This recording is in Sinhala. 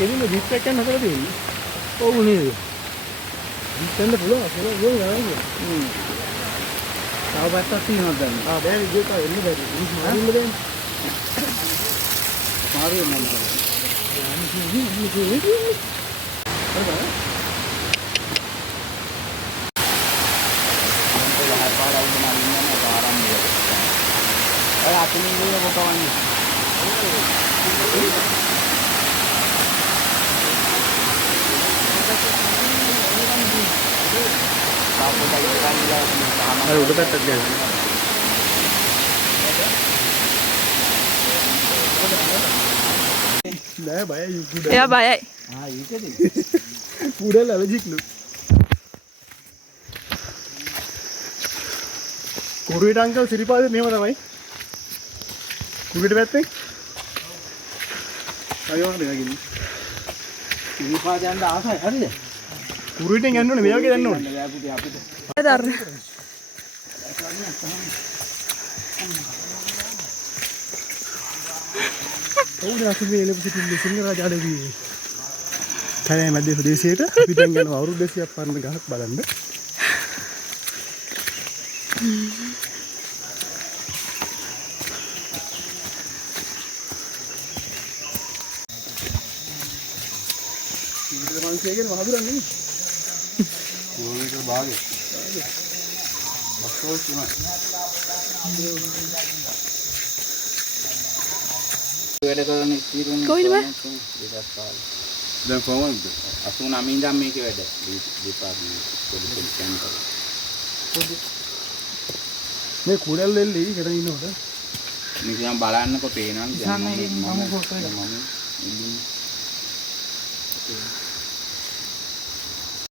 එදින දිස්සක් යන හදලා තියෙන්නේ. ඔව් නේද? දිස්සෙන්ද පුළුවන් කියලා ගියෝ නේද? තව පැත්තක් තියෙනවා දැන්. බෑ විදියට එන්න බැරි. මාරින්න බෑනේ. මාරින්න නම්. Aduh, udah tetek dia. Nah, bahaya juga. Ya bahaya. Ah, itu deh. Udah lah logik lu. Kuruit uncle Siripada මෙහෙම තමයි. කුරුවිට පැත්තේ. අයෝ දෙගින්. Siripada යන්න ආසයි හරිද? කුරුවිටෙන් යන්න ඕනේ මේ වගේ යන්න ඕනේ. Dar. ඔවුන් අපි මේ එළපසිටින් සිංහරාජ අඩවියේ. කය මැද ප්‍රදේශයට අපි දැන් යනවා අවුරුදු 200ක් පරණ ගහක් බලන්න. මංසයගෙන මහදුරන් නෙමෙයි. කිලෝමීටර් භාගය. බස්කෝල් තුනයි. වැඩ කරන ඉතිරුනේ. කොහෙද බෑ? දැන් කොහොමද? 89 ඉඳන් මේකේ වැඩ. Department police camp. මේ කුඩල් එල්ලේ හිටගෙන ඉන්නකොට නිකන් බලන්නකො පේනවනේ. ඉස්සන්න ඉන්නේ මම ෆොටෝ එක. මම